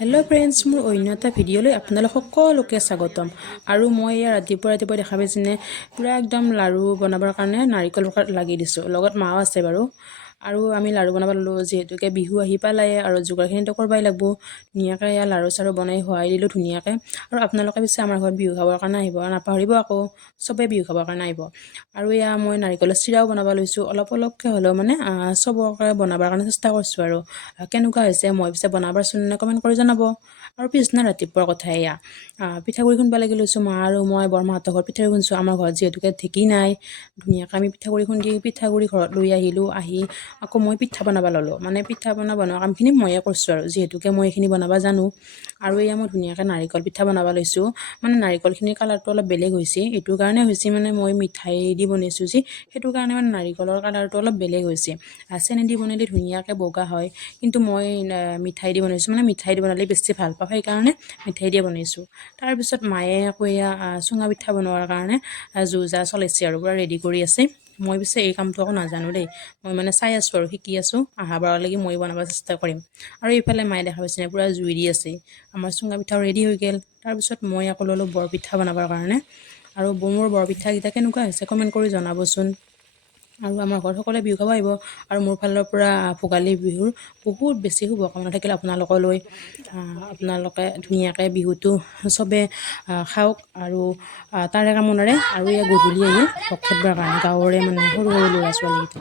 Hello' friends, মোৰ অন্য এটা ভিডিঅ'লৈ আপোনালোক সকলোকে স্বাগতম। আৰু মই ইয়াৰ ৰাতিপুৱা দেখা পাইছেনে পূৰা একদম লাড়ু বনাবৰ কাৰণে নাৰিকল লাগি দিছোঁ, লগত মাও আছে বাৰু। আৰু আমি লাড়ু বনাব ল'লোঁ, যিহেতুকে বিহু আহি পালে আৰু যোগাৰখিনিতো কৰিবই লাগিব। ধুনীয়াকৈ ইয়াৰ লাড়ু চাড়ু বনাই হোৱাই দিলোঁ ধুনীয়াকৈ। আৰু আপোনালোকে পিছে আমাৰ ঘৰত বিহু খাবৰ কাৰণে আহিব নাপাহৰিব, আকৌ চবেই বিহু খাবৰ কাৰণে আহিব। আৰু এয়া মই নাৰিকলৰ চিৰাও বনাব লৈছোঁ, অলপ অলপকৈ হ'লেও মানে চবকে বনাবৰ কাৰণে চেষ্টা কৰিছোঁ। আৰু কেনেকুৱা হৈছে মই পিছে বনাবাৰচোন কমেণ্ট কৰি জনাব। আৰু পিছদিনা ৰাতিপুৱাৰ কথা এয়া পিঠাগুড়ি খুন্দিব লাগি লৈছোঁ। মা আৰু মই বৰমাহঁতৰ ঘৰত পিঠাগুড়ি খুন্দিছোঁ, আমাৰ ঘৰত যিহেতুকে ঢেঁকী নাই। ধুনীয়াকৈ আমি পিঠাগুড়ি খুন্দি পিঠাগুড়ি ঘৰত লৈ আহিলোঁ। আহি আকৌ মই পিঠা বনাব ল'লোঁ, মানে পিঠা বনোৱা কামখিনি ময়ে কৰিছোঁ আৰু যিহেতুকে মই এইখিনি বনাব জানো। আৰু এয়া মই ধুনীয়াকৈ নাৰিকল পিঠা বনাব লৈছোঁ। মানে নাৰিকলখিনিৰ কালাৰটো অলপ বেলেগ হৈছে, এইটো কাৰণে হৈছে মানে মই মিঠাই দি বনাইছোঁ যি, সেইটো কাৰণে মানে নাৰিকলৰ কালাৰটো অলপ বেলেগ হৈছে। চেনি দি বনালে ধুনীয়াকৈ বগা হয়, কিন্তু মই মিঠাই দি বনাইছোঁ, মানে মিঠাই দি বনালে বেছি ভাল পাওঁ, সেইকাৰণে মিঠাই দিয়ে বনাইছোঁ। তাৰপিছত মায়ে আকৌ এয়া চুঙা পিঠা বনোৱাৰ কাৰণে যা চলাইছে আৰু পূৰা ৰেডি কৰি আছে। মই পিছে এই কামটো আকৌ নাজানো দেই, মই মানে চাই আছোঁ আৰু শিকি আছোঁ। বাৰলৈকে মই বনাব চেষ্টা কৰিম। আৰু এইফালে মায়ে দেখা পাইছে পূৰা জুই দি আছে। আমাৰ চুঙা পিঠাও ৰেডি হৈ গ'ল। তাৰপিছত মই আকৌ ল'লোঁ বৰপিঠা বনাবৰ কাৰণে। আৰু মোৰ বৰপিঠাকেইটা কেনেকুৱা হৈছে কমেণ্ট কৰি জনাবচোন। আৰু আমাৰ ঘৰত সকলোৱে বিহু খাব আহিব। আৰু মোৰ ফালৰ পৰা ভোগালী বিহুৰ বহুত বেছি শুভকামনা থাকিল আপোনালোকলৈ। আপোনালোকে ধুনীয়াকৈ বিহুটো চবে খাওক। আৰু তাৰে কামনাৰে আৰু গধূলি আহিল ভোগ খাবৰ কাৰণে গাঁৱৰে মানে সৰু সৰু ল'ৰা ছোৱালীকেইটা।